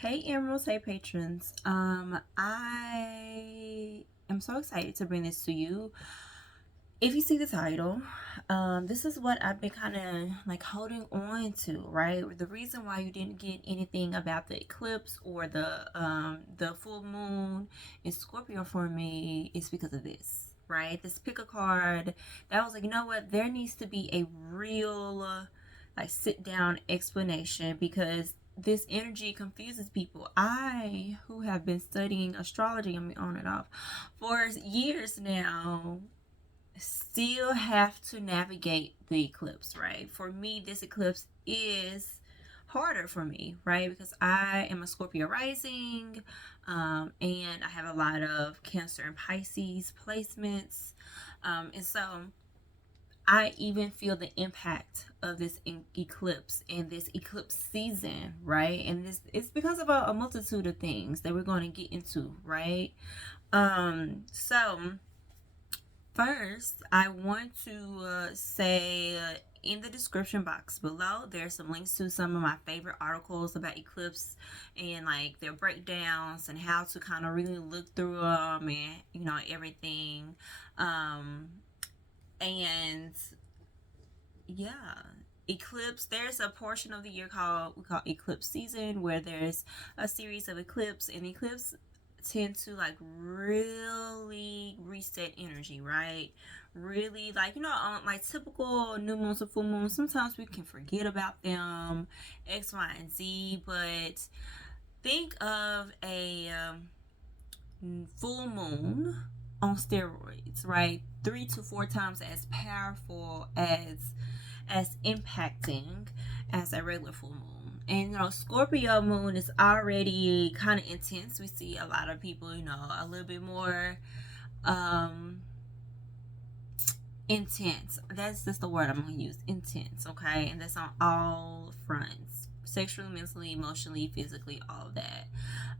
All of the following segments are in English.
Hey Emeralds, hey patrons. I am so excited to bring this to you. If you see the title, this is what I've been kind of like holding on to, right? The reason why you didn't get anything about the eclipse or the full moon in Scorpio for me is because of this, right? This pick a card that was like, you know what? There needs to be a real like sit down explanation because this energy confuses people. I, who have been studying astrology, I mean, on and off for years now, still have to navigate the eclipse, right? For me, this eclipse is harder for me, right? Because I am a Scorpio rising, and I have a lot of Cancer and Pisces placements. And so I even feel the impact of this eclipse and this eclipse season, right? And this it's because of a multitude of things that we're going to get into, right? So first, I want to say in the description box below, there's some links to some of my favorite articles about eclipse and like their breakdowns and how to kind of really look through them and everything. Um, and yeah, eclipse. There's a portion of the year called we call eclipse season where there's a series of eclipse and eclipse tend to like really reset energy, right? Really, like on like typical new moons or full moons, sometimes we can forget about them, X, Y, and Z. But think of a full moon on steroids, right? 3 to 4 times as powerful as impacting as a regular full moon. And Scorpio moon is already kind of intense. We see a lot of people, a little bit more um intense. That's just the word I'm gonna use. Intense, okay? And that's on all fronts. Sexually, mentally, emotionally, physically, all of that.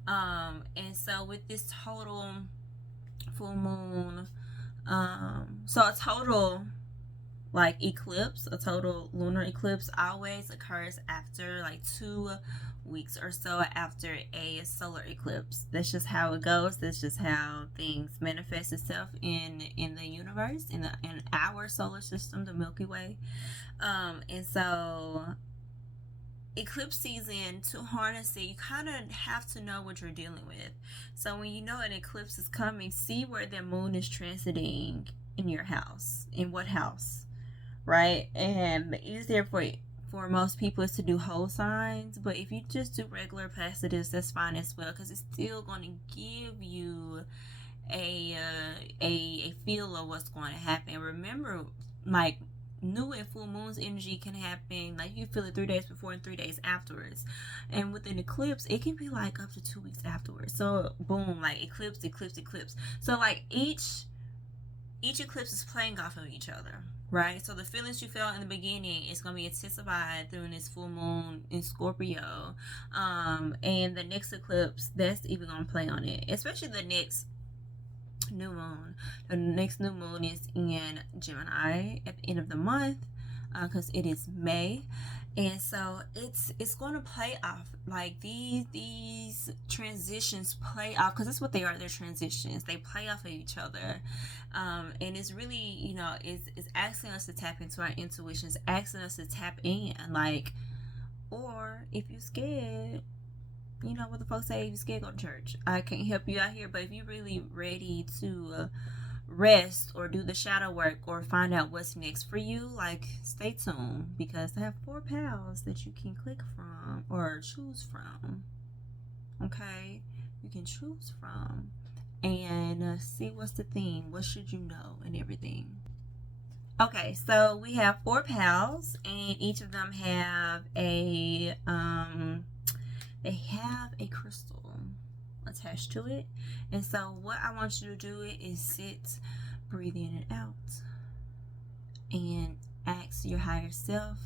And so with this total full moon, so a total like eclipse, a total lunar eclipse always occurs after like 2 weeks or so after a solar eclipse. That's just how it goes. That's just how things manifest itself in the universe, in our solar system, the Milky Way. And so eclipse season, to harness it, you kind of have to know what you're dealing with. So when you know an eclipse is coming, see where the moon is transiting in your house, in what house, right? And the easier for most people is to do whole signs, but if you just do regular positives, that's fine as well, because it's still going to give you a feel of what's going to happen. Remember, like new and full moons energy can happen like you feel it 3 days before and 3 days afterwards, and with an eclipse it can be like up to 2 weeks afterwards. So boom, like eclipse, eclipse, eclipse. So like each eclipse is playing off of each other, right? So the feelings you felt in the beginning is going to be intensified during this full moon in Scorpio, and the next eclipse that's even going to play on it, especially the next new moon. The next new moon is in Gemini at the end of the month, because it is May, and so it's going to play off like these transitions play off, because that's what they are. They're transitions. They play off of each other, and it's really it's asking us to tap into our intuitions, asking us to tap in, like, or if you're scared, what the folks say, if you're scared, go to church. I can't help you out here, but if you're really ready to rest or do the shadow work or find out what's next for you, like, stay tuned, because I have 4 pals that you can click from or choose from. Okay, you can choose from and see what's the theme, what should you know, and everything. Okay, so we have 4 pals, and each of them have a crystal attached to it. And so what I want you to do is sit, breathe in and out, and ask your higher self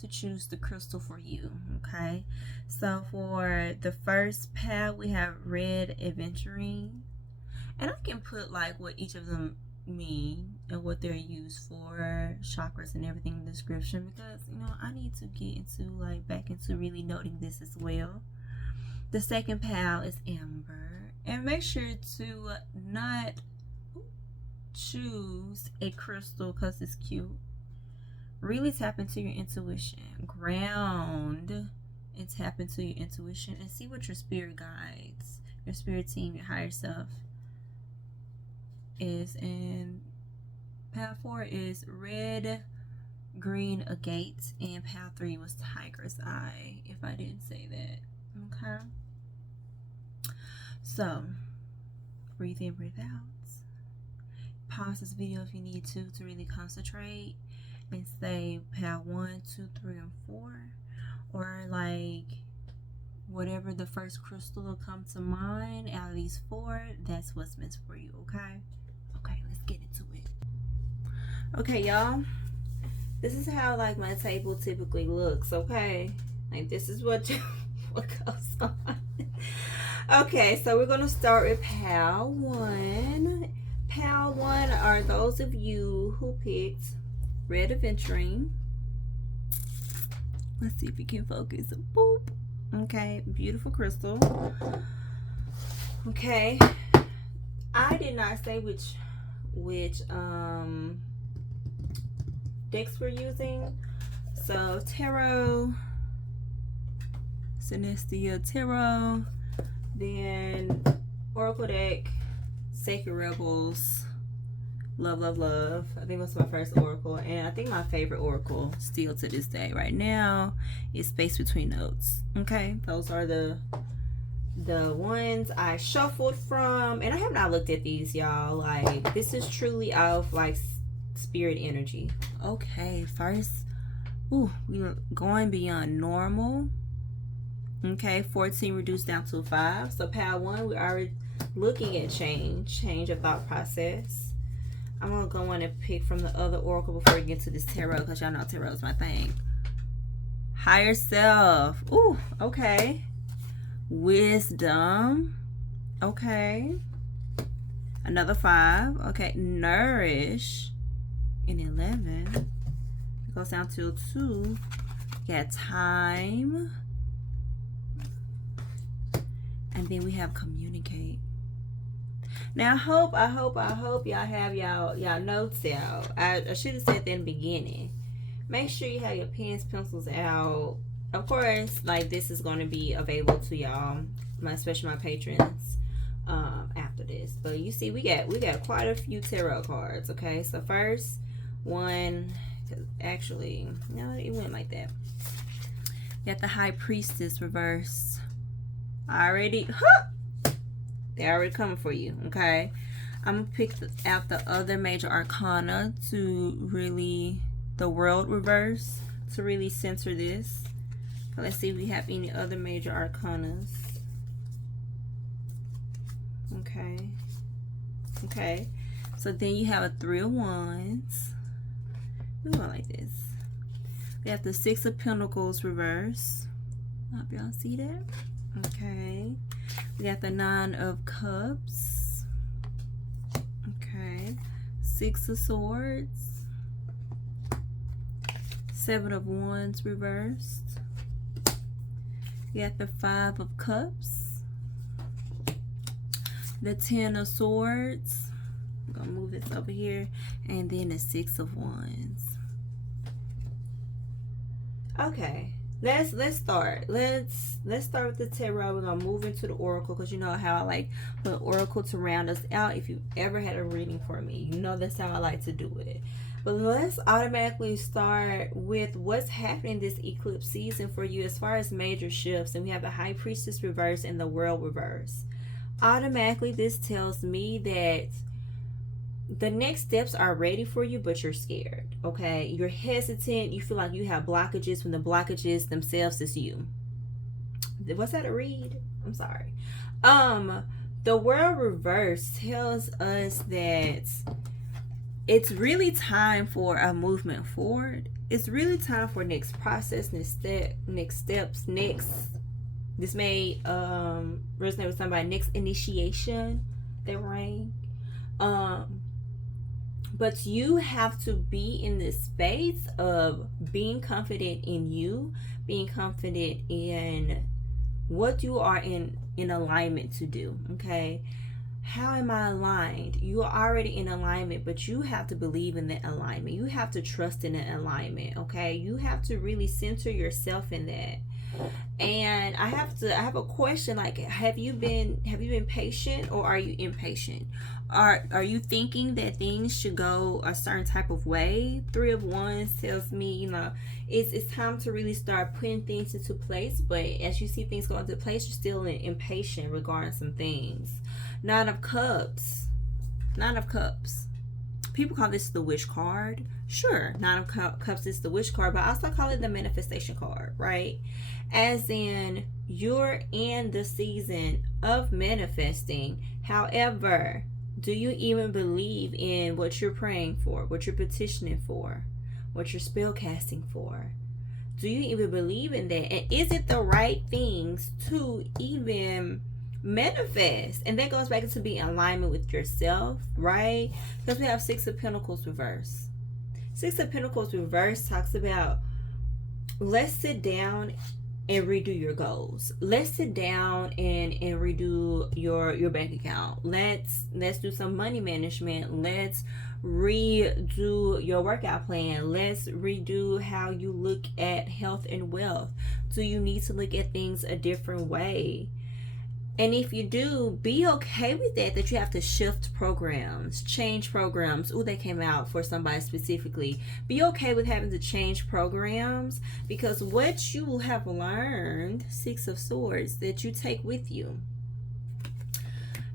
to choose the crystal for you. Okay, so for the first pal we have red aventurine, and I can put like what each of them mean and what they're used for, chakras and everything in the description, because I need to get into like back into really noting this as well. The second pal is amber. And make sure to not choose a crystal because it's cute. Really tap into your intuition. Ground and tap into your intuition and see what your spirit guides, your spirit team, your higher self is. And pal 4 is red, green, agate, and pal 3 was tiger's eye, if I didn't say that. Okay, so breathe in, breathe out. Pause this video if you need to really concentrate and say pal 1, 2, 3, and 4, or like whatever the first crystal will come to mind out of these 4. That's what's meant for you. Okay, let's get into it. Okay, y'all, this is how like my table typically looks. Okay, like this is what goes on. Okay, so we're gonna start with pal 1. Pal 1 are those of you who picked red aventurine. Let's see if we can focus. Boop. Okay, beautiful crystal. Okay, I did not say which decks we're using. So tarot, Synestia Tarot, then Oracle deck, Sacred Rebels, Love, Love, Love. I think that's my first oracle, and I think my favorite oracle still to this day right now is Space Between Notes. Okay, those are the ones I shuffled from, and I have not looked at these, y'all. Like, this is truly off like spirit energy. Okay, first, we're going beyond normal. Okay, 14 reduced down to 5. So pal 1, we're already looking at change of thought process. I'm gonna go on and pick from the other oracle before we get to this tarot, because y'all know tarot is my thing. Higher self. Ooh, okay. Wisdom. Okay. Another 5. Okay. Nourish. And 11. It goes down to 2. Got time. And then we have communicate. Now I hope y'all have y'all notes out. I should have said that in the beginning. Make sure you have your pens, pencils out. Of course, like this is going to be available to y'all, especially my patrons, after this. But you see, we got quite a few tarot cards. Okay, so first one, actually, no, it went like that. You got the High Priestess reverse. They're already coming for you. Okay, I'm gonna pick out the other major arcana to really, the World reverse, to really center this. Let's see if we have any other major arcanas. Okay, so then you have a 3 of Wands. Ooh, I like this. We have the 6 of Pentacles reverse. I hope y'all see that. Okay, we got the 9 of Cups. Okay, 6 of Swords, 7 of Wands reversed. We got the 5 of Cups, the 10 of Swords. I'm gonna move this over here, and then the 6 of Wands. Okay. Let's start. Let's start with the tarot. We're gonna move into the oracle, because you know how I like the oracle to round us out. If you ever had a reading for me, you know that's how I like to do it. But let's automatically start with what's happening this eclipse season for you as far as major shifts. And we have the High Priestess reverse and the World reverse. Automatically, this tells me that the next steps are ready for you, but you're scared. Okay, you're hesitant. You feel like you have blockages when the blockages themselves is you. Was that a read? I'm sorry. The World reverse tells us that it's really time for a movement forward. It's really time for next process, next steps. This may resonate with somebody. Next initiation, that rang. But you have to be in this space of being confident in you, being confident in what you are in alignment to do. Okay, how am I aligned? You are already in alignment, but you have to believe in that alignment. You have to trust in that alignment. Okay, you have to really center yourself in that. And I have a question, like, have you been patient, or are you impatient? Are you thinking that things should go a certain type of way? Three of Wands tells me, it's time to really start putting things into place, but as you see things go into place, you're still impatient regarding some things. Nine of Cups. Nine of Cups. People call this the wish card. Sure, Nine of Cups is the wish card, but I also call it the manifestation card, right? As in, you're in the season of manifesting. However, do you even believe in what you're praying for, what you're petitioning for, what you're spell casting for? Do you even believe in that? And is it the right things to even manifest? And that goes back to be in alignment with yourself, right? Because we have Six of Pentacles reverse. Six of Pentacles reverse talks about, let's sit down and redo your goals. Let's sit down and redo your bank account. Let's do some money management. Let's redo your workout plan. Let's redo how you look at health and wealth. Do you need to look at things a different way? And if you do, be okay with that you have to shift programs, change programs. Ooh, they came out for somebody specifically. Be okay with having to change programs, because what you have learned, Six of Swords, that you take with you.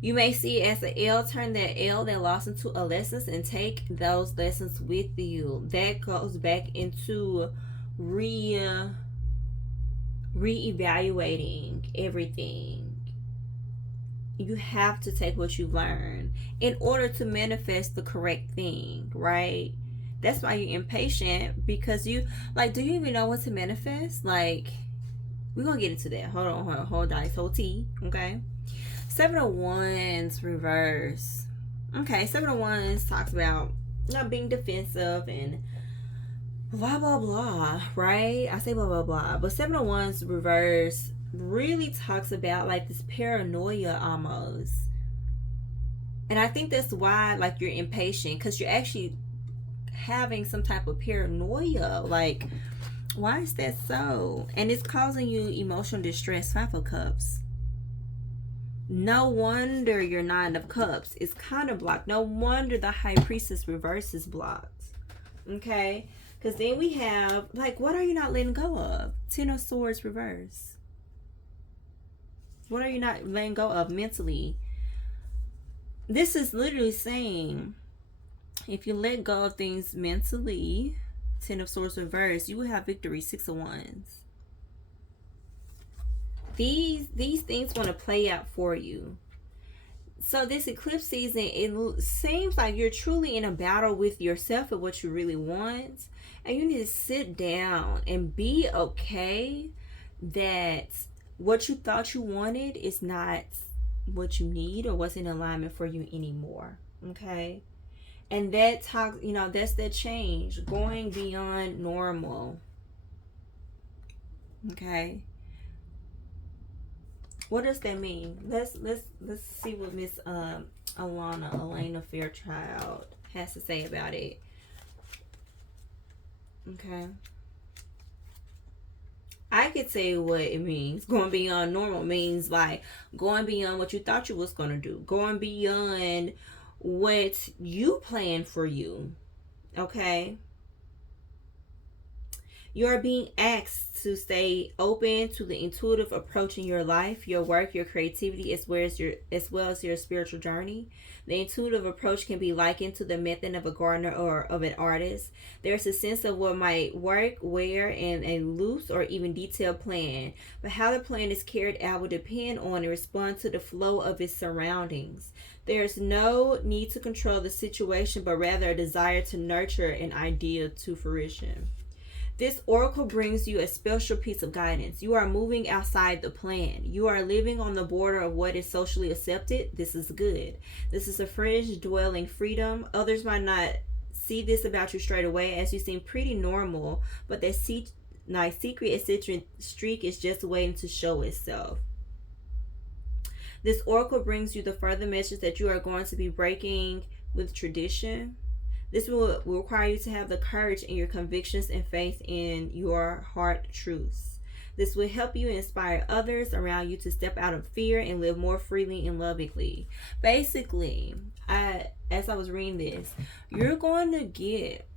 You may see it as an L, turn that L, that loss, into a lessons, and take those lessons with you. That goes back into reevaluating everything. You have to take what you've learned in order to manifest the correct thing, right? That's why you're impatient, because you, like, do you even know what to manifest? Like, we're gonna get into that. Hold on, hold dice, hold T, okay? Seven of Wands reverse. Okay, Seven of Wands talks about not being defensive and blah blah blah, right? I say blah blah blah, but Seven of Wands reverse really talks about like this paranoia almost. And I think that's why, like, you're impatient, because you're actually having some type of paranoia. Like, why is that so? And it's causing you emotional distress. Five of Cups. No wonder your Nine of Cups is kind of blocked. No wonder the High Priestess reverse is blocked. Okay? Because then we have, like, what are you not letting go of? Ten of Swords reverse. What are you not letting go of mentally? This is literally saying, if you let go of things mentally, Ten of Swords reverse, you will have victory. Six of Wands. These things want to play out for you. So this eclipse season, it seems like you're truly in a battle with yourself and what you really want. And you need to sit down and be okay that what you thought you wanted is not what you need or what's in alignment for you anymore. Okay? And that talk, that's that change, going beyond normal. Okay? What does that mean? Let's see what Miss Elena Fairchild has to say about it. Okay. I could say what it means. Going beyond normal means like going beyond what you thought you was going to do. Going beyond what you planned for you. Okay? You're being asked to stay open to the intuitive approach in your life, your work, your creativity, as well as your spiritual journey. The intuitive approach can be likened to the method of a gardener or of an artist. There's a sense of what might work, where, and a loose or even detailed plan. But how the plan is carried out will depend on and respond to the flow of its surroundings. There's no need to control the situation, but rather a desire to nurture an idea to fruition. This oracle brings you a special piece of guidance. You are moving outside the plan. You are living on the border of what is socially accepted. This is good. This is a fringe dwelling freedom. Others might not see this about you straight away, as you seem pretty normal, but they see Like secret eccentric streak is just waiting to show itself. This oracle brings you the further message that you are going to be breaking with tradition. This will require you to have the courage in your convictions and faith in your heart truths. This will help you inspire others around you to step out of fear and live more freely and lovingly. Basically, as I was reading this, you're going to get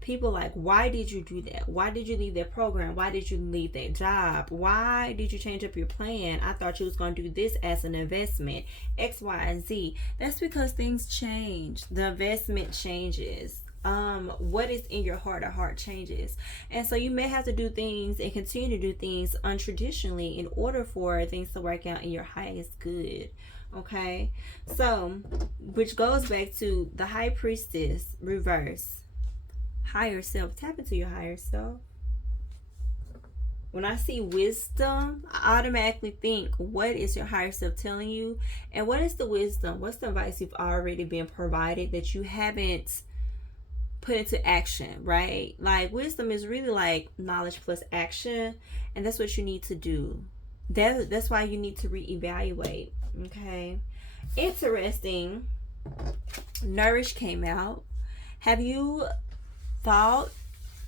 people like, why did you do that? Why did you leave that program? Why did you leave that job? Why did you change up your plan? I thought you was going to do this as an investment, X, Y, and Z. That's because things change. The investment changes. What is in your heart, a heart changes. And so you may have to do things and continue to do things untraditionally in order for things to work out in your highest good. Okay, so which goes back to the high priestess reverse. Higher self. Tap into your higher self. When I see wisdom, I automatically think, what is your higher self telling you? And what is the wisdom? What's the advice you've already been provided that you haven't put into action, right? Like, wisdom is really like knowledge plus action, and that's what you need to do. That's why you need to reevaluate. Okay. Interesting. Nourish came out. Have you thought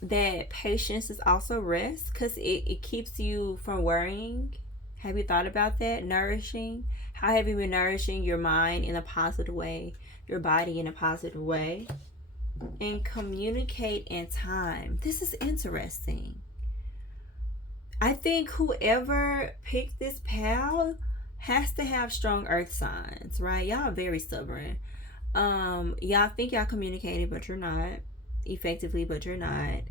that patience is also rest? Because it keeps you from worrying. Have you thought about that? Nourishing. How have you been nourishing your mind in a positive way, your body in a positive way? And communicate in time. This is interesting. I think whoever picked this pal has to have strong earth signs, right? Y'all are very stubborn. Y'all think y'all communicating, but you're not effectively, but you're not.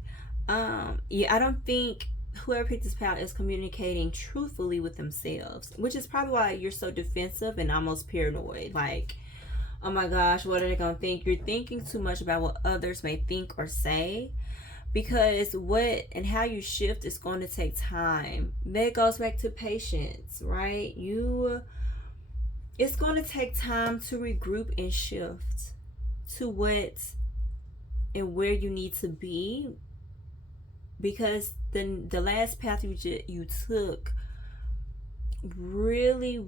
Yeah, I don't think whoever picked this pal is communicating truthfully with themselves, which is probably why you're so defensive and almost paranoid. Like, oh my gosh, what are they gonna think? You're thinking too much about what others may think or say, because what and how you shift is going to take time. That goes back to patience, right? It's going to take time to regroup and shift to what and where you need to be, because the last path you took really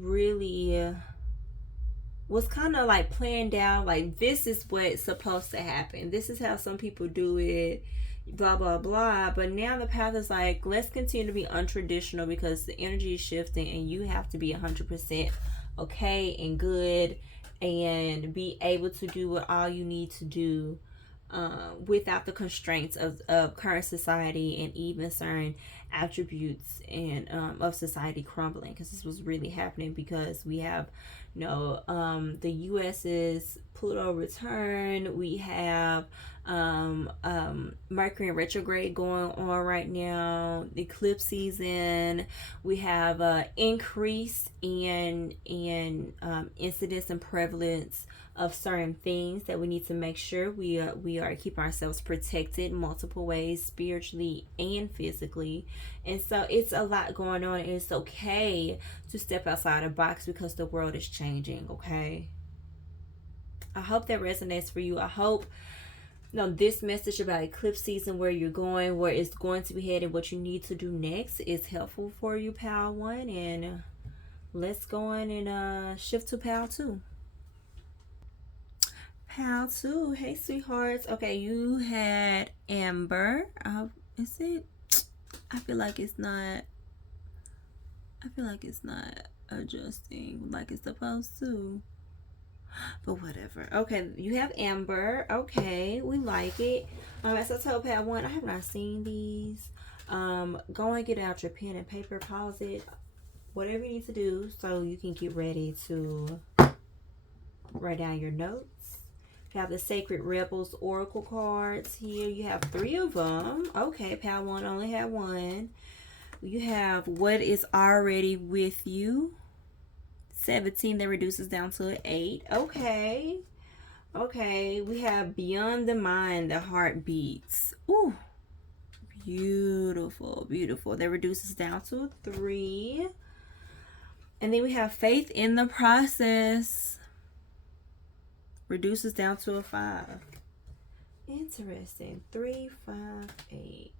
was kind of like planned out. Like, this is what's supposed to happen, this is how some people do it, blah blah blah. But now the path is like, let's continue to be untraditional, because the energy is shifting and you have to be 100% okay and good and be able to do what all you need to do, without the constraints of current society and even certain attributes and of society crumbling. Because this was really happening, because we have, the US's Pluto return, we have Mercury in retrograde going on right now, the eclipse season, we have increase in incidence and prevalence of certain things that we need to make sure we are keeping ourselves protected multiple ways, spiritually and physically. And so it's a lot going on, and it's okay to step outside the box because the world is changing. Okay, I hope that resonates for you. I hope this message about eclipse season, where you're going, where it's going to be headed, what you need to do next, is helpful for you, pal 1. And let's go on and shift to pal 2. Pal 2, hey sweethearts. Okay, you had Amber. Is it? I feel like it's not adjusting like it's supposed to, but whatever. Okay, you have Amber. Okay, we like it. As I told pal 1, I have not seen these. Go and get out your pen and paper, pause it, whatever you need to do, so you can get ready to write down your notes. You have the Sacred Rebels Oracle cards here. You have 3 of them. Okay, pal 1 only had 1. You have what is already with you. 17, that reduces down to an 8. Okay. Okay, we have Beyond the Mind, the Heart Beats. Ooh. Beautiful, beautiful. That reduces down to a 3. And then we have Faith in the Process. Reduces down to a 5. Interesting. 3, 5, 8.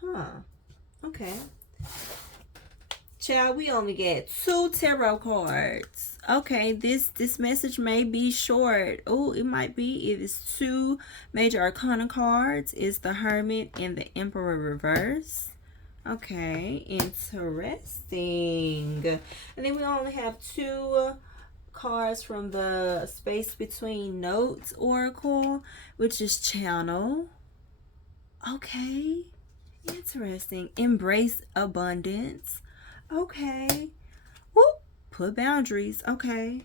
Huh. Okay. Child, we only get 2 tarot cards. Okay, this message may be short. Oh, it might be. It is 2 major arcana cards. It's the Hermit and the Emperor reverse. Okay, interesting. And then we only have 2 cards from the Space Between Notes Oracle, which is Channel. Okay, interesting. Embrace abundance. Okay. Whoop. Put boundaries. Okay.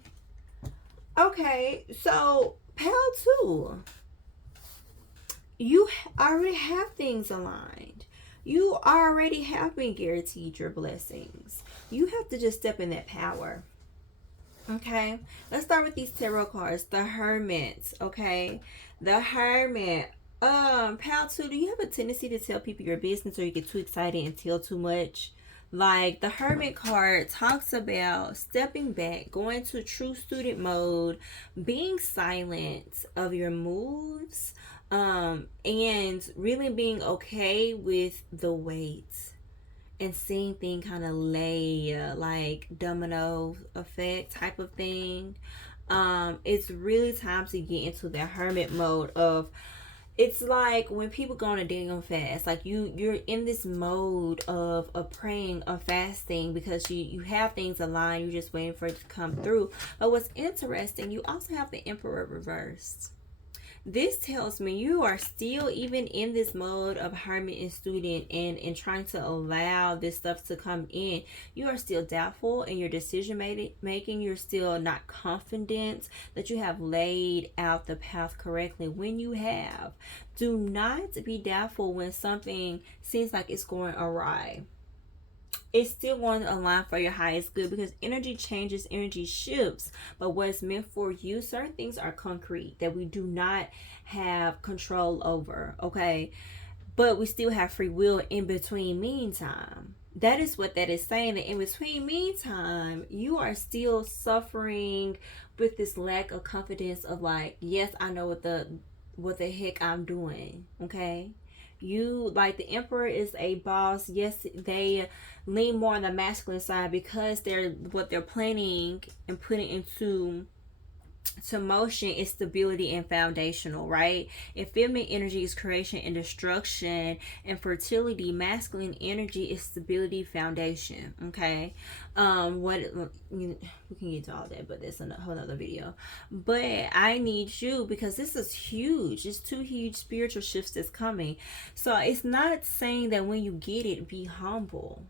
Okay. So, pal 2. You already have things aligned. You already have been guaranteed your blessings. You have to just step in that power. Okay. Let's start with these tarot cards. The Hermit. Okay. The Hermit. Pal 2, do you have a tendency to tell people your business, or you get too excited and tell too much? Like, the Hermit card talks about stepping back, going to true student mode, being silent of your moves, and really being okay with the weight and seeing things kind of lay, like domino effect type of thing. It's really time to get into that hermit mode of, it's like when people go on a Daniel fast, like you're in this mode of praying or fasting because you have things aligned, you're just waiting for it to come through. But what's interesting, you also have the Emperor reversed. This tells me you are still even in this mode of hermit and student, and trying to allow this stuff to come in. You are still doubtful in your decision making. You're still not confident that you have laid out the path correctly. When you have, do not be doubtful when something seems like it's going awry. It's still going to align for your highest good, because energy changes, energy shifts. But what's meant for you, certain things are concrete that we do not have control over. Okay, but we still have free will in between meantime. That is what that is saying, that in between meantime you are still suffering with this lack of confidence of, like, yes, I know what the heck I'm doing. Okay, you, like, the Emperor is a boss. Yes, they lean more on the masculine side because they're what they're planning and putting into motion is stability and foundational, right? And feminine energy is creation and destruction and fertility. Masculine energy is stability, foundation. Okay, what, we can get to all that, but that's a whole other video. But I need you, because this is huge. It's 2 huge spiritual shifts that's coming. So it's not saying that when you get it, be humble,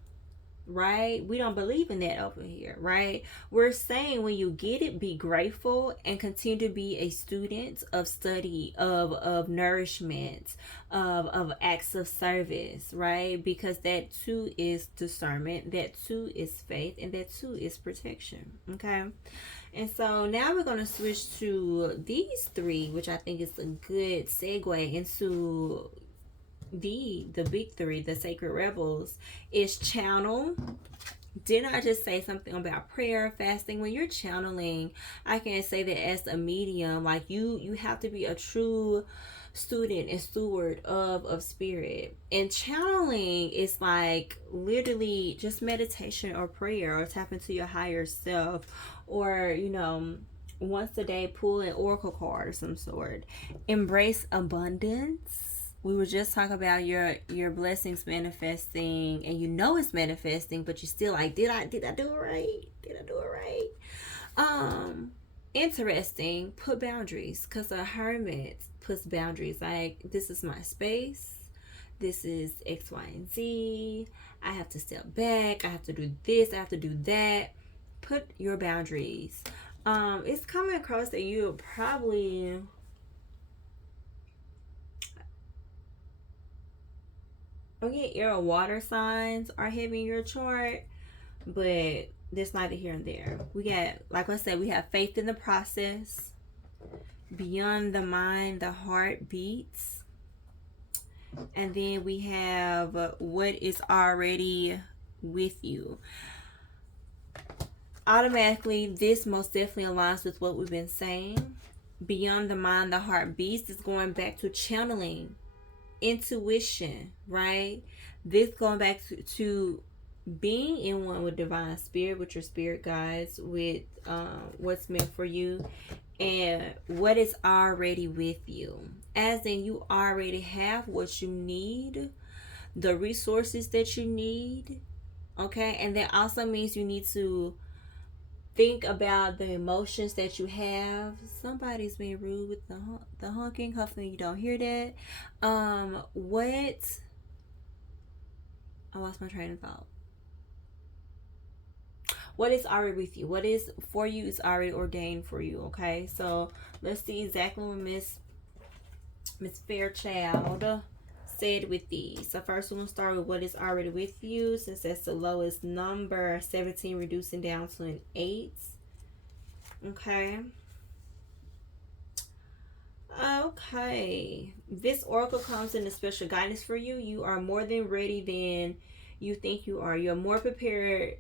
right? We don't believe in that over here, right? We're saying when you get it, be grateful and continue to be a student of study, of nourishment, of acts of service, right? Because that too is discernment, that too is faith, and that too is protection. Okay, and so now we're going to switch to these 3, which I think is a good segue into the big 3, the sacred rebels. Is channel. Didn't I just say something about prayer, fasting? When you're channeling, I can say that as a medium, like, you have to be a true student and steward of spirit. And channeling is like literally just meditation or prayer, or tap into your higher self, or once a day pull an oracle card of some sort. Embrace abundance. We were just talking about your blessings manifesting, and it's manifesting, but you still like, did I do it right? Did I do it right? Interesting. Put boundaries, because a hermit puts boundaries. Like, this is my space. This is X, Y, and Z. I have to step back. I have to do this. I have to do that. Put your boundaries. It's coming across that you probably, okay, air or water signs are heavy in your chart, but there's neither here and there. We got, like I said, we have faith in the process. Beyond the mind, the heart beats. And then we have what is already with you. Automatically, this most definitely aligns with what we've been saying. Beyond the mind, the heart beats is going back to channeling. intuition, right? This going back to being in one with divine spirit, with your spirit guides, with what's meant for you, and what is already with you. As in, you already have what you need, the resources that you need. Okay, and that also means you need to think about the emotions that you have. Somebody's being rude with the honking. Hopefully you don't hear that. What? I lost my train of thought. What is already with you? What is for you is already ordained for you. Okay, so let's see exactly what Miss Fairchild said with these. So first we're gonna start with what is already with you, since that's the lowest number, 17 reducing down to an 8. Okay. Okay. This oracle comes in a special guidance for you. You are more than ready than you think you are. You're more prepared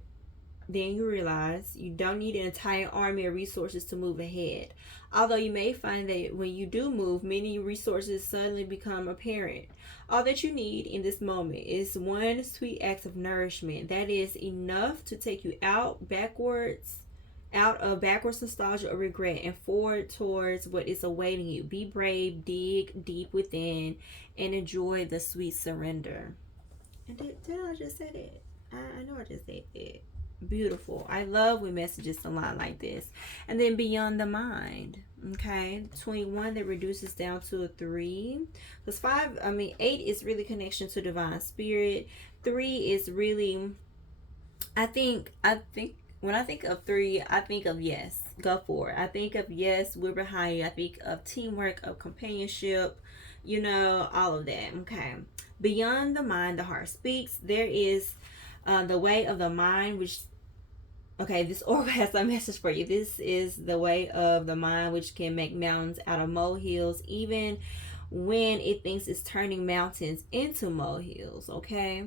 than you realize. You don't need an entire army of resources to move ahead. Although you may find that when you do move, many resources suddenly become apparent. All that you need in this moment is one sweet act of nourishment that is enough to take you out of backwards nostalgia or regret and forward towards what is awaiting you. Be brave, dig deep within, and enjoy the sweet surrender. And did I just say that? I know I just said that. Beautiful. I love when messages align like this. And then beyond the mind. Okay. 21 that reduces down to a 3. Because 8 is really connection to divine spirit. 3 is really, I think when I think of 3, I think of yes, go for it. I think of yes, we're behind you. I think of teamwork, of companionship, all of that. Okay. Beyond the mind, the heart speaks. There is the way of the mind, which, okay, this oracle has a message for you. This is the way of the mind, which can make mountains out of molehills, even when it thinks it's turning mountains into molehills. Okay.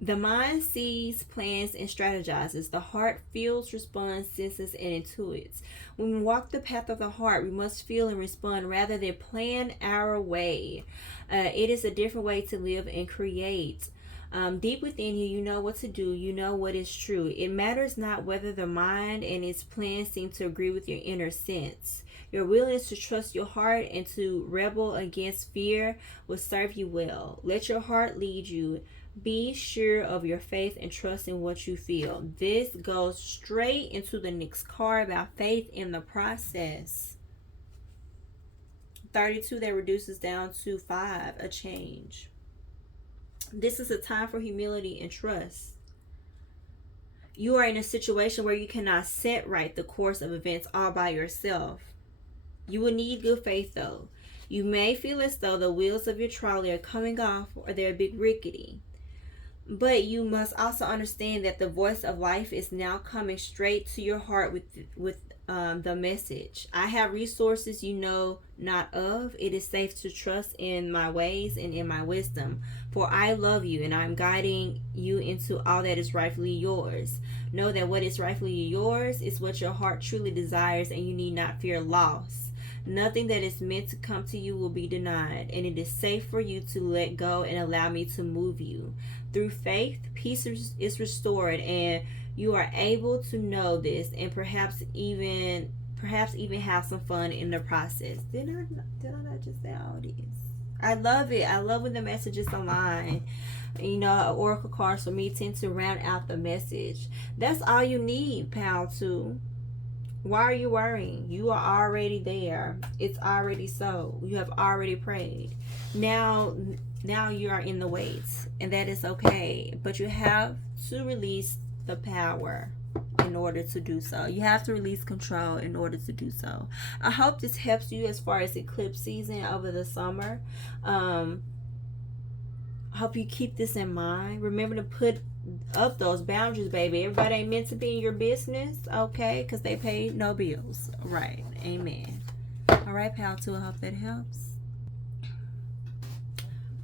The mind sees, plans, and strategizes. The heart feels, responds, senses, and intuits. When we walk the path of the heart, we must feel and respond rather than plan our way. It is a different way to live and create. Deep within you, you know what to do. You know what is true. It matters not whether the mind and its plans seem to agree with your inner sense. Your willingness to trust your heart and to rebel against fear will serve you well. Let your heart lead you. Be sure of your faith and trust in what you feel. This goes straight into the next card about faith in the process. 32 that reduces down to 5, a change. This is a time for humility and trust. You are in a situation where you cannot set right the course of events all by yourself. You will need good faith though. You may feel as though the wheels of your trolley are coming off or they're a bit rickety. But you must also understand that the voice of life is now coming straight to your heart with the message. I have resources you know not of. It is safe to trust in my ways and in my wisdom. For I love you and I'm guiding you into all that is rightfully yours. Know that what is rightfully yours is what your heart truly desires, and you need not fear loss. Nothing that is meant to come to you will be denied, and it is safe for you to let go and allow me to move you. Through faith, peace is restored, and you are able to know this, and perhaps even have some fun in the process. Did I not just say all this? I love it. I love when the messages align. Oracle cards for me tend to round out the message. That's all you need, pal. Too. Why are you worrying? You are already there. It's already so. You have already prayed. Now you are in the weights, and that is okay. But you have to release the power in order to do so. You have to release control in order to do so. I hope this helps you as far as eclipse season over the summer. I hope you keep this in mind. Remember to put up those boundaries, baby. Everybody ain't meant to be in your business, okay? Because they pay no bills. Right. Amen. All right, pal 2, I hope that helps.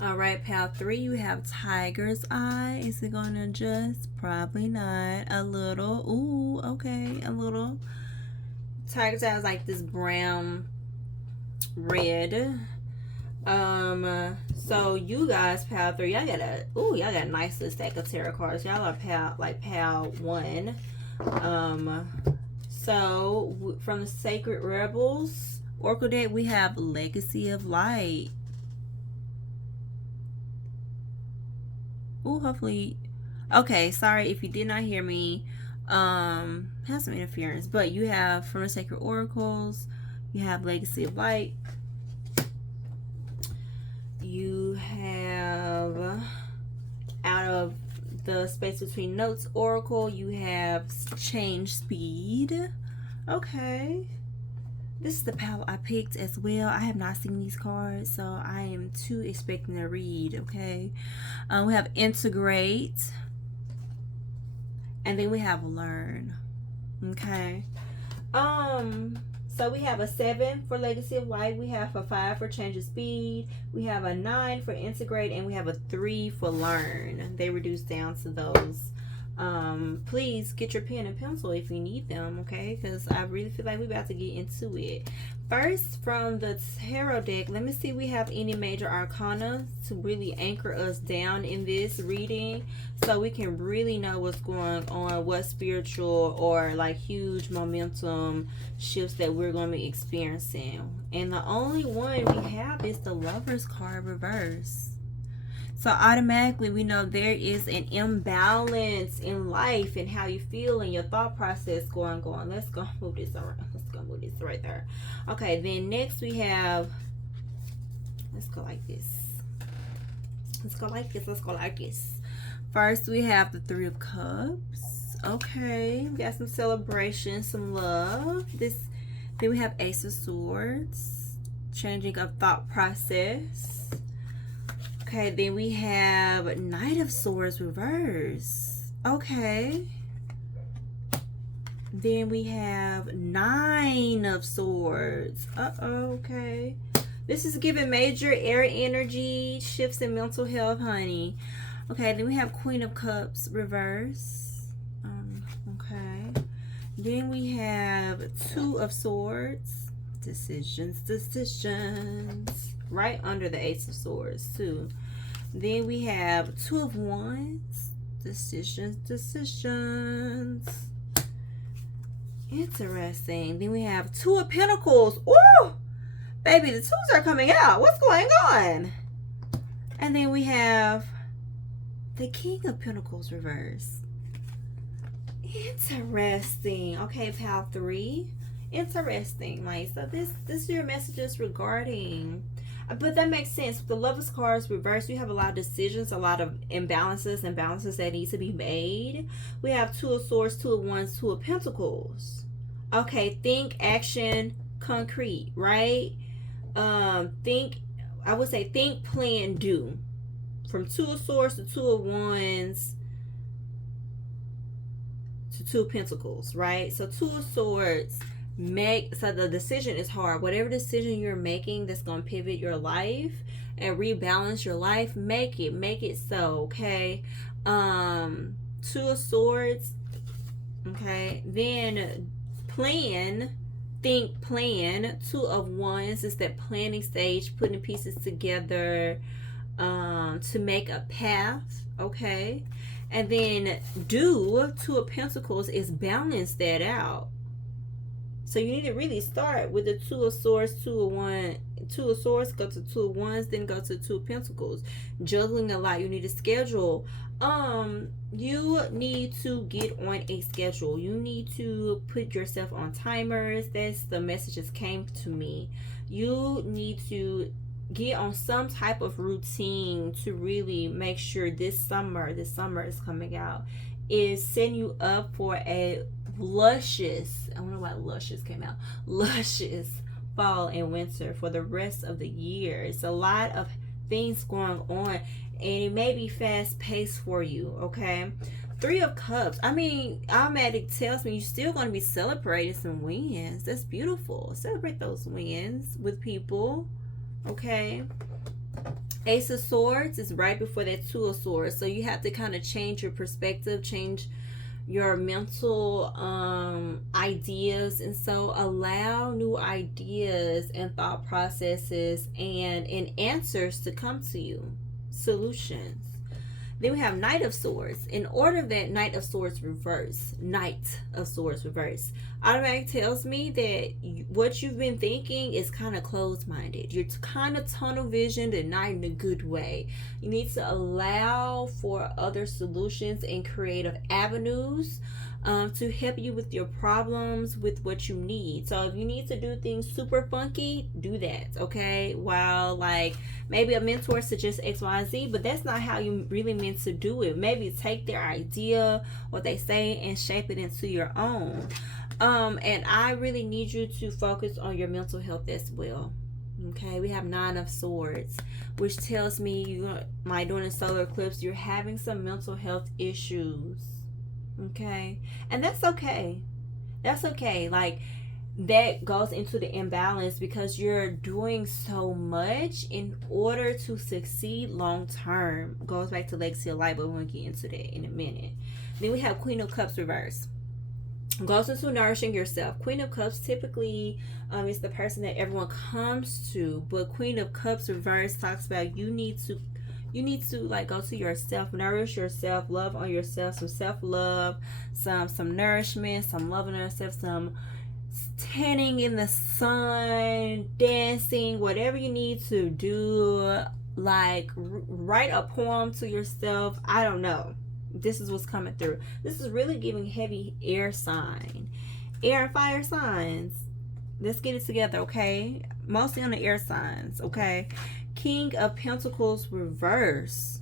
All right, pal 3, you have tiger's eye. Is it going to adjust? Probably not. A little. Ooh, okay. A little. Tiger's eye is like this brown red. So you guys, pal 3, y'all got a nice little stack of tarot cards. Y'all are pal 1. So from the Sacred Rebels Oracle deck, we have Legacy of Light. Ooh, hopefully. Okay, sorry if you did not hear me. Have some interference, but you have from the Sacred Oracles, you have Legacy of Light. You have out of the Space Between Notes Oracle, you have Change Speed. Okay. This is the palette I picked as well. I have not seen these cards, so I am too expecting to read, okay? We have Integrate. And then we have Learn. Okay. So we have a 7 for Legacy of Light. We have a 5 for Change of Speed. We have a 9 for Integrate. And we have a 3 for Learn. They reduce down to those. Please get your pen and pencil if you need them, okay? Because I really feel like we're about to get into it. First, from the tarot deck, let me see if we have any major arcana to really anchor us down in this reading so we can really know what's going on, what spiritual or like huge momentum shifts that we're going to be experiencing. And the only one we have is the Lover's card reverse. So automatically we know there is an imbalance in life and how you feel and your thought process going. Let's go move this around. Let's go move this right there. Okay, then next we have, let's go like this. Let's go like this. Let's go like this. First we have the 3 of Cups. Okay, we got some celebration, some love. Then we have Ace of Swords, changing of thought process. Okay, then we have Knight of Swords reverse. Okay. Then we have 9 of Swords. Okay. This is giving major air energy, shifts in mental health, honey. Okay, then we have Queen of Cups reverse. Okay. Then we have 2 of Swords. Decisions. Right under the Ace of Swords, too. Then we have 2 of Wands. Decisions. Interesting. Then we have 2 of Pentacles. Ooh! Baby, the 2s are coming out. What's going on? And then we have the King of Pentacles reverse. Interesting. Okay, pal 3. Interesting. Like, so this is your messages regarding, but that makes sense. With the Lover's cards reversed, we have a lot of decisions, a lot of imbalances that need to be made. We have 2 of Swords, 2 of Wands, 2 of Pentacles. Okay, think, action, concrete, right? Think, plan, do. From 2 of Swords to 2 of Wands to 2 of Pentacles, right? So 2 of Swords, so the decision is hard. Whatever decision you're making that's going to pivot your life and rebalance your life, make it so, okay? 2 of Swords, okay? Then think, plan. 2 of Wands is that planning stage, putting pieces together to make a path, okay? And then 2 of Pentacles is balance that out. So you need to really start with the 2 of Swords, 2 of Swords, go to 2 of Wands, then go to 2 of Pentacles. Juggling a lot. You need to schedule. You need to get on a schedule. You need to put yourself on timers. That's the messages came to me. You need to get on some type of routine to really make sure this summer is coming out, is setting you up for a luscious, I don't know why luscious came out, luscious fall and winter for the rest of the year. It's a lot of things going on and it may be fast paced for you, okay? 3 of Cups, I mean, automatic tells me you're still going to be celebrating some wins. That's beautiful. Celebrate those wins with people, okay? Ace of Swords is right before that 2 of Swords, so you have to kind of change your perspective, change your mental ideas. And so allow new ideas and thought processes and answers to come to you, solutions. Then we have Knight of Swords. In order that Knight of Swords reverse, Knight of Swords reverse, automatic tells me that what you've been thinking is kind of closed-minded. You're kind of tunnel visioned and not in a good way. You need to allow for other solutions and creative avenues to help you with your problems, with what you need. So if you need to do things super funky, do that, okay? While like maybe a mentor suggests X, Y, and Z, but that's not how you really meant to do it. Maybe take their idea, what they say, and shape it into your own. And I really need you to focus on your mental health as well. Okay, we have Nine of Swords, which tells me you might during a solar eclipse you're having some mental health issues. Okay, and that's okay. That's okay. Like that goes into the imbalance because you're doing so much in order to succeed long term. Goes back to legacy of light, but we'll get into that in a minute. Then we have Queen of Cups reverse. Goes into nourishing yourself. Queen of Cups typically is the person that everyone comes to, but Queen of Cups reverse talks about you need to like go to yourself, nourish yourself, love on yourself, some self-love, some nourishment, some loving yourself, some tanning in the sun, dancing, whatever you need to do. Like write a poem to yourself. I don't know. This is what's coming through. This is really giving heavy air sign, air and fire signs. Let's get it together, okay? Mostly on the air signs, okay? King of Pentacles reverse.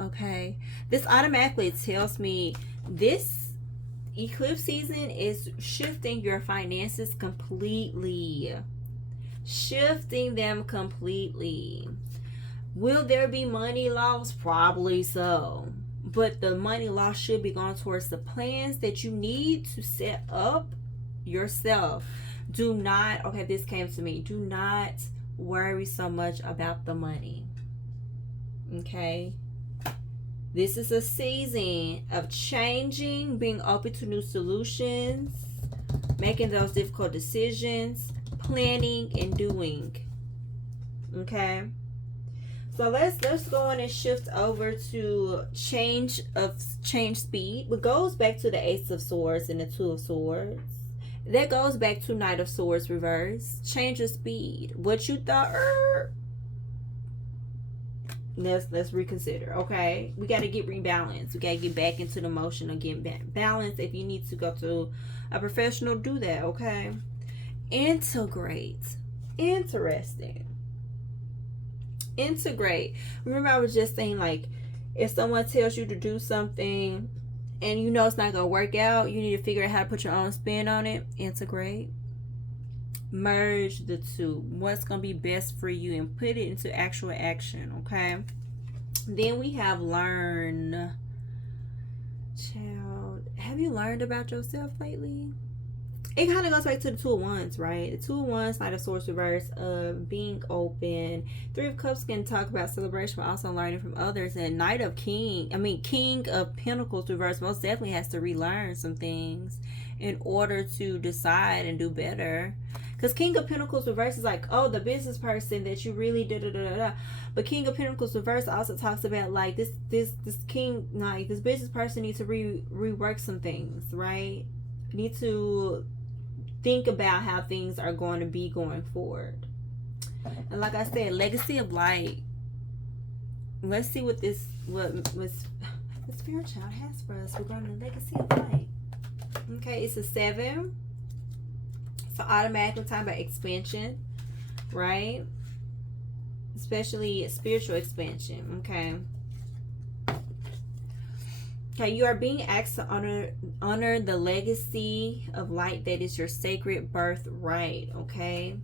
Okay, this automatically tells me this eclipse season is shifting your finances completely. Shifting them completely. Will there be money loss? Probably so. But the money loss should be going towards the plans that you need to set up yourself. Do not, okay, this came to me. Do not worry so much about the money. Okay? This is a season of changing, being open to new solutions, making those difficult decisions, planning and doing. Okay? So let's go on and shift over to change speed. What goes back to the Ace of Swords and the Two of Swords. That goes back to Knight of Swords reverse. Change of speed. What you thought, let's reconsider. Okay, we got to get rebalanced. We got to get back into the motion of getting back balanced. If you need to go to a professional, do that. Okay, integrate. Interesting. Integrate. Remember, I was just saying, like, if someone tells you to do something and you know it's not gonna work out, you need to figure out how to put your own spin on it. Integrate. Merge the two. What's gonna be best for you and put it into actual action. Okay. Then we have learn. Child, have you learned about yourself lately? It kind of goes back to the Two of Wands, right? The Two of Wands, Knight of Swords reverse, of being open. Three of Cups can talk about celebration, but also learning from others. And King of Pentacles reverse most definitely has to relearn some things in order to decide and do better. Because King of Pentacles reverse is like, oh, the business person that you really da. But King of Pentacles reverse also talks about like this king, like this business person needs to rework some things, right? Need to think about how things are going to be going forward. And like I said, legacy of light. Let's see what the spirit child has for us regarding the legacy of light. Okay, it's a 7. So automatically talking about expansion, right? Especially spiritual expansion. Okay. Okay, you are being asked to honor the legacy of light that is your sacred birthright. Okay,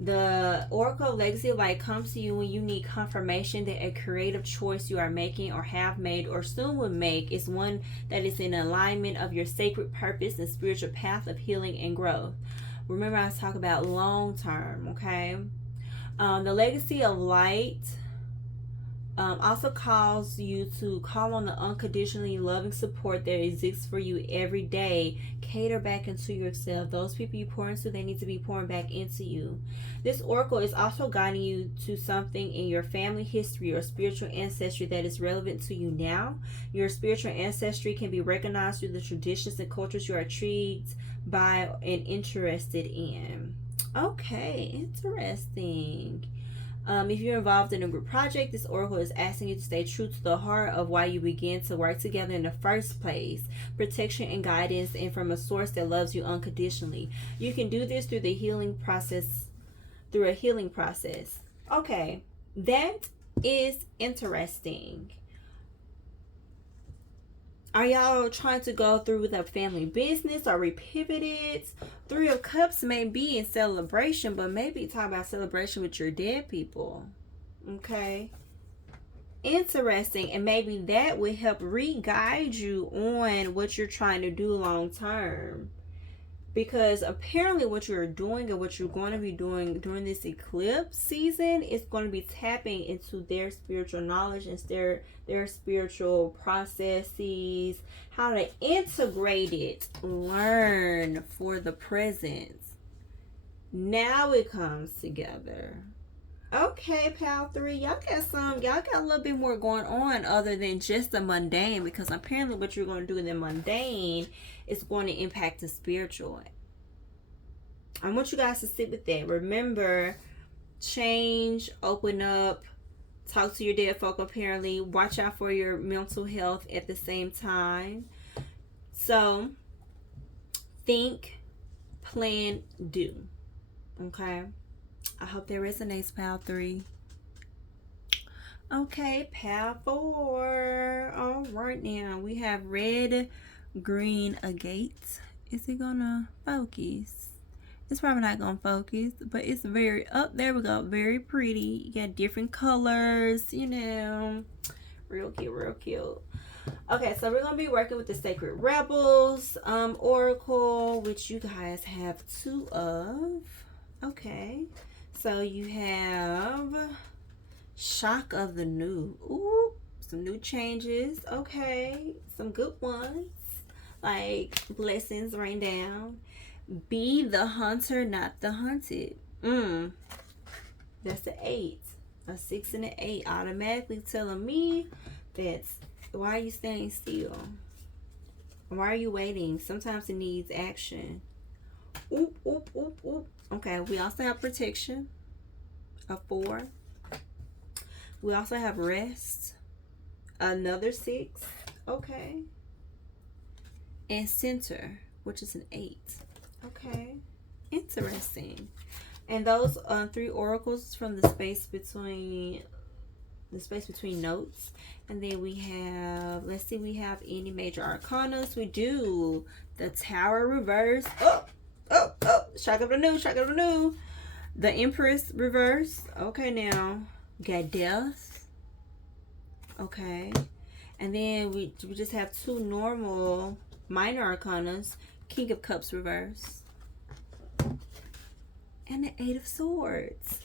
the Oracle of Legacy of Light comes to you when you need confirmation that a creative choice you are making or have made or soon will make is one that is in alignment of your sacred purpose and spiritual path of healing and growth. Remember, I was talking about long term. Okay, the legacy of light Also calls you to call on the unconditionally loving support that exists for you every day. Cater back into yourself. Those people you pour into, they need to be pouring back into you. This oracle is also guiding you to something in your family history or spiritual ancestry that is relevant to you now. Your spiritual ancestry can be recognized through the traditions and cultures you are intrigued by and interested in. Okay, interesting. If you're involved in a group project, this oracle is asking you to stay true to the heart of why you began to work together in the first place. Protection and guidance, and from a source that loves you unconditionally. You can do this through the healing process, through a healing process. Okay, that is interesting. Are y'all trying to go through the family business? Are we pivoted? Three of Cups may be in celebration, but maybe talk about celebration with your dead people. Okay. Interesting. And maybe that would help re-guide you on what you're trying to do long term. Because apparently what you're doing and what you're going to be doing during this eclipse season is going to be tapping into their spiritual knowledge and their spiritual processes, how to integrate it, learn for the present. Now it comes together. Okay, pal 3, y'all got a little bit more going on other than just the mundane, because apparently what you're going to do in the mundane is going to impact the spiritual. I want you guys to sit with that. Remember, change, open up, talk to your dead folk apparently, watch out for your mental health at the same time. So, think, plan, do. Okay? I hope that resonates, pal 3. Okay, pal 4. All right, now we have red, green agate. Is it gonna focus? It's probably not gonna focus, but it's very up there. We go, very pretty. You got different colors, you know, real cute, real cute. Okay, so we're gonna be working with the Sacred Rebels oracle, which you guys have 2 of. Okay. So you have shock of the new. Ooh, some new changes. Okay, some good ones. Like blessings rain down. Be the hunter, not the hunted. That's the 8. A 6 and an 8 automatically telling me that why are you standing still? Why are you waiting? Sometimes it needs action. Oop, oop, oop, oop. Okay, we also have protection, a 4. We also have rest, another 6. Okay. And center, which is an 8. Okay. Interesting. And those 3 oracles from the space between notes. And then we have, let's see, we have any major arcanas. We do the Tower reverse. Oh, shock of the new. The Empress reverse. Okay, now got death. Okay. And then we just have 2 normal minor arcanas. King of Cups reverse. And the 8 of Swords.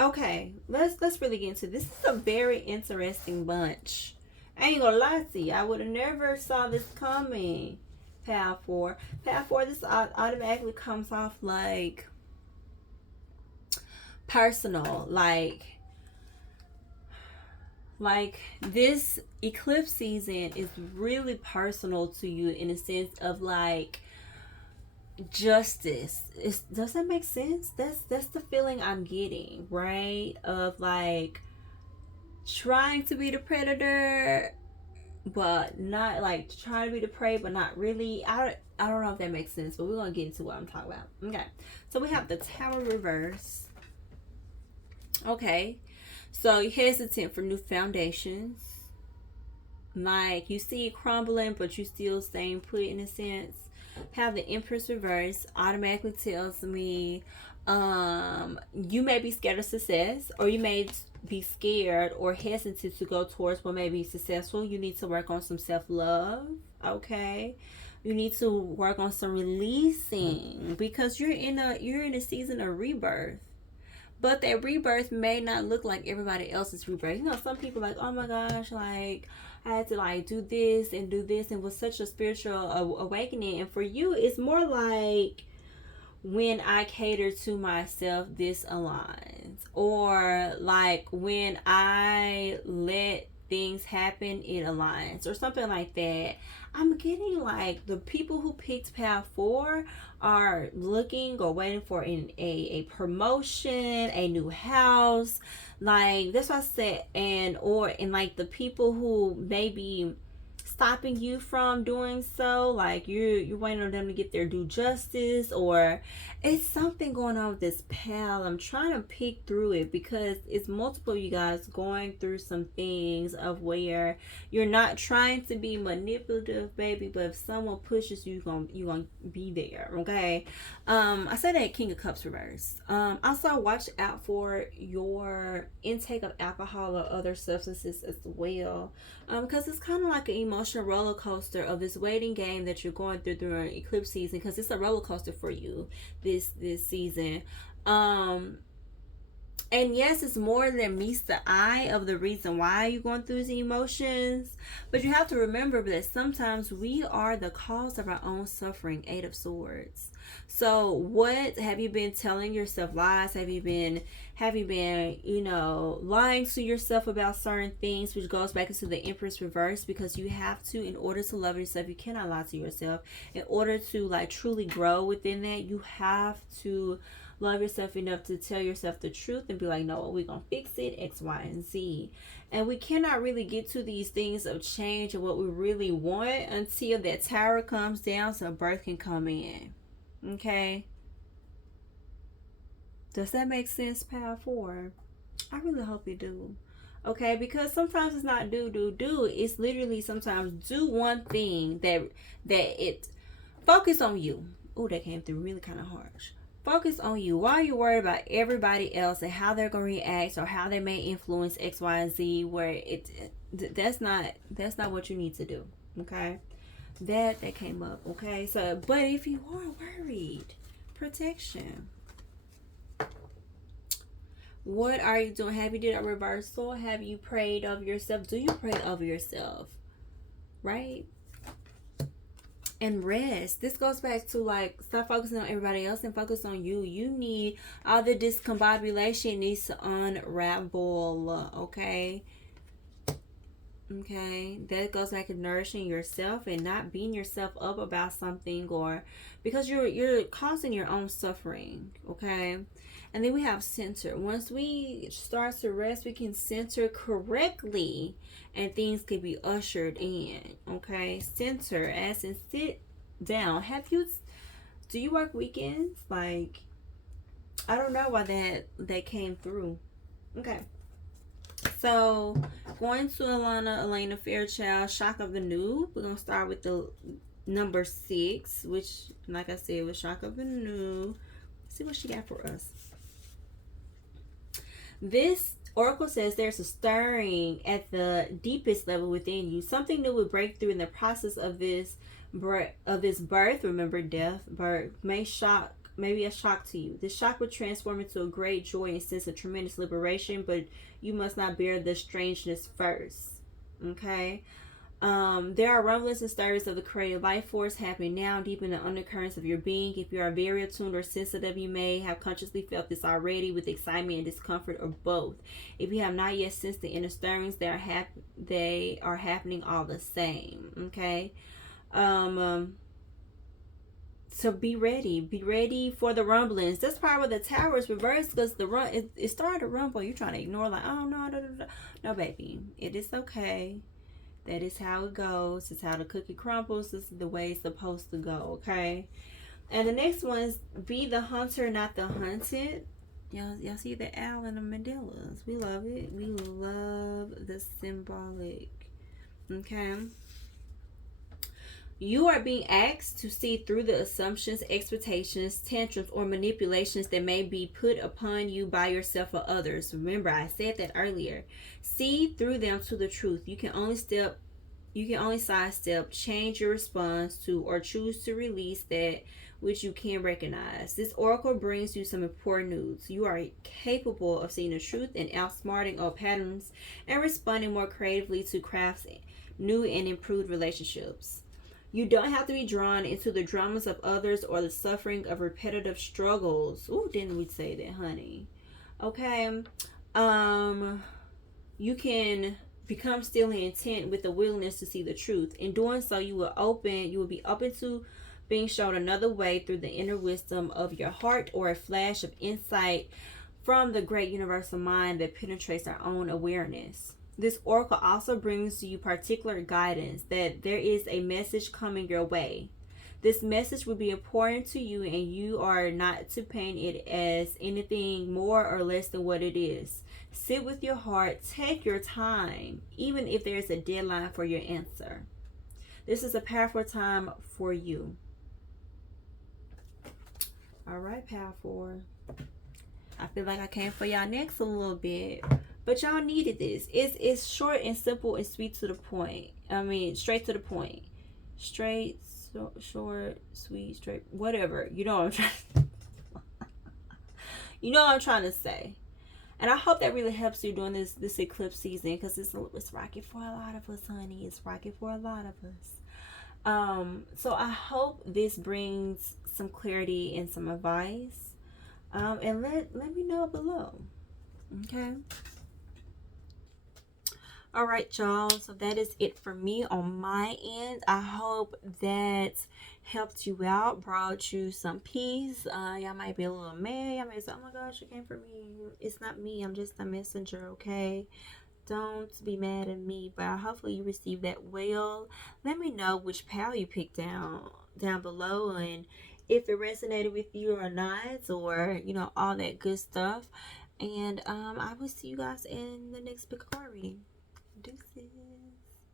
Okay, let's really get into this. This is a very interesting bunch. I ain't gonna lie to you. I would have never saw this coming. Pal 4. Pal 4, this automatically comes off like personal. Like this eclipse season is really personal to you in a sense of like justice. Does that make sense? That's the feeling I'm getting, right? Of like trying to be the predator, but not like trying to be the prey, but not really. I don't know if that makes sense, but we're gonna get into what I'm talking about. Okay, so we have the Tower reverse. Okay, so you're hesitant for new foundations. Like you see it crumbling, but you still staying put in a sense. Have the Empress reverse automatically tells me you may be scared of success, or you may be scared or hesitant to go towards what may be successful. You need to work on some self-love. Okay, you need to work on some releasing because you're in a season of rebirth. But that rebirth may not look like everybody else's rebirth. You know, some people like, oh my gosh, like I had to like do this and do this, and was such a spiritual awakening. And for you, it's more like when I cater to myself, this aligns. Or like when I let things happen, it aligns. Or something like that. I'm getting like the people who picked path 4 are looking or waiting for a promotion, a new house. Like that's what I said. And like the people who maybe stopping you from doing so, like you're waiting on them to get their due justice, or it's something going on with this pal. I'm trying to pick through it because it's multiple you guys going through some things of where you're not trying to be manipulative, baby, but if someone pushes you, you're gonna be there. Okay. I said that King of Cups reverse. Also watch out for your intake of alcohol or other substances as well, because it's kind of like an emotional roller coaster of this waiting game that you're going through during eclipse season, because it's a roller coaster for you this season. And yes, it's more than meets the eye of the reason why you're going through these emotions. But you have to remember that sometimes we are the cause of our own suffering. 8 of Swords. So what have you been telling yourself lies? Have you been, lying to yourself about certain things, which goes back into the Empress reverse, because you have to, in order to love yourself, you cannot lie to yourself. In order to like truly grow within that, you have to love yourself enough to tell yourself the truth and be like, no, we're gonna fix it, X, Y, and Z. And we cannot really get to these things of change and what we really want until that tower comes down so birth can come in. Okay, does that make sense, Power 4? I really hope you do. Okay, because sometimes it's not do. It's literally sometimes do one thing that it focus on you. Oh, that came through really kind of harsh. Focus on you. Why are you worried about everybody else and how they're going to react or how they may influence X, Y, and Z? Where that's not what you need to do. Okay, that came up. Okay, so but if you are worried, protection. What are you doing? Have you did a reversal? Have you prayed over yourself? Do you pray over yourself? Right? And rest. This goes back to like stop focusing on everybody else and focus on you. You need all the discombobulation needs to unravel. Okay. Okay, that goes back to nourishing yourself and not beating yourself up about something, or because you're causing your own suffering. Okay, and then we have center. Once we start to rest, we can center correctly and things can be ushered in. Okay, center as in sit down. Do you work weekends? Like, I don't know why that came through. Okay, so going to Elena Fairchild, Shock of the New. We're gonna start with the number 6, which, like I said, was Shock of the New. Let's see what she got for us. This oracle says there's a stirring at the deepest level within you. Something new will break through in the process of this birth. Remember, birth may be a shock to you. This shock would transform into a great joy and sense of tremendous liberation, but you must not bear the strangeness first. Okay. There are rumblings and stirrings of the creative life force happening now deep in the undercurrents of your being. If you are very attuned or sensitive, you may have consciously felt this already with excitement and discomfort, or both. If you have not yet sensed the inner stirrings, they are happening all the same. Okay. So be ready for the rumblings. That's part where the tower is reversed, because it started to rumble. You're trying to ignore, like, oh no, baby, it is okay. That is how it goes. It's how the cookie crumbles. This is the way it's supposed to go. Okay. And the next one is be the hunter, not the hunted. Y'all see the owl and the medellas. We love it. We love the symbolic. Okay. You are being asked to see through the assumptions, expectations, tantrums, or manipulations that may be put upon you by yourself or others. Remember, I said that earlier. See through them to the truth. You can only step You can only sidestep, change your response to, or choose to release that which you can recognize. This oracle brings you some important news. You are capable of seeing the truth and outsmarting old patterns and responding more creatively to crafts new and improved relationships. You don't have to be drawn into the dramas of others or the suffering of repetitive struggles. Ooh, didn't we say that, honey? Okay. Um, you can become still and intent with the willingness to see the truth. In doing so, you will be open to being shown another way through the inner wisdom of your heart or a flash of insight from the great universal mind that penetrates our own awareness. This oracle also brings you particular guidance that there is a message coming your way. This message will be important to you, and you are not to paint it as anything more or less than what it is. Sit with your heart, take your time, even if there's a deadline for your answer. This is a powerful time for you. All right, powerful. I feel like I came for y'all next a little bit, but y'all needed this. It's short and simple and sweet to the point. I mean, straight to the point. Straight, short, sweet, straight, whatever. You know what I'm trying. You know what I'm trying to say. And I hope that really helps you during this eclipse season, because it's rocky for a lot of us, honey. It's rocky for a lot of us. So I hope this brings some clarity and some advice. And let me know below. Okay. All right, y'all. So that is it for me on my end. I hope that helped you out, brought you some peace. Y'all might be a little mad. Y'all might say, "Oh my gosh, you came for me." It's not me. I'm just a messenger. Okay. Don't be mad at me, but hopefully you received that well. Let me know which pal you picked down below, and if it resonated with you or not, or all that good stuff. And I will see you guys in the next book card reading. Deuces.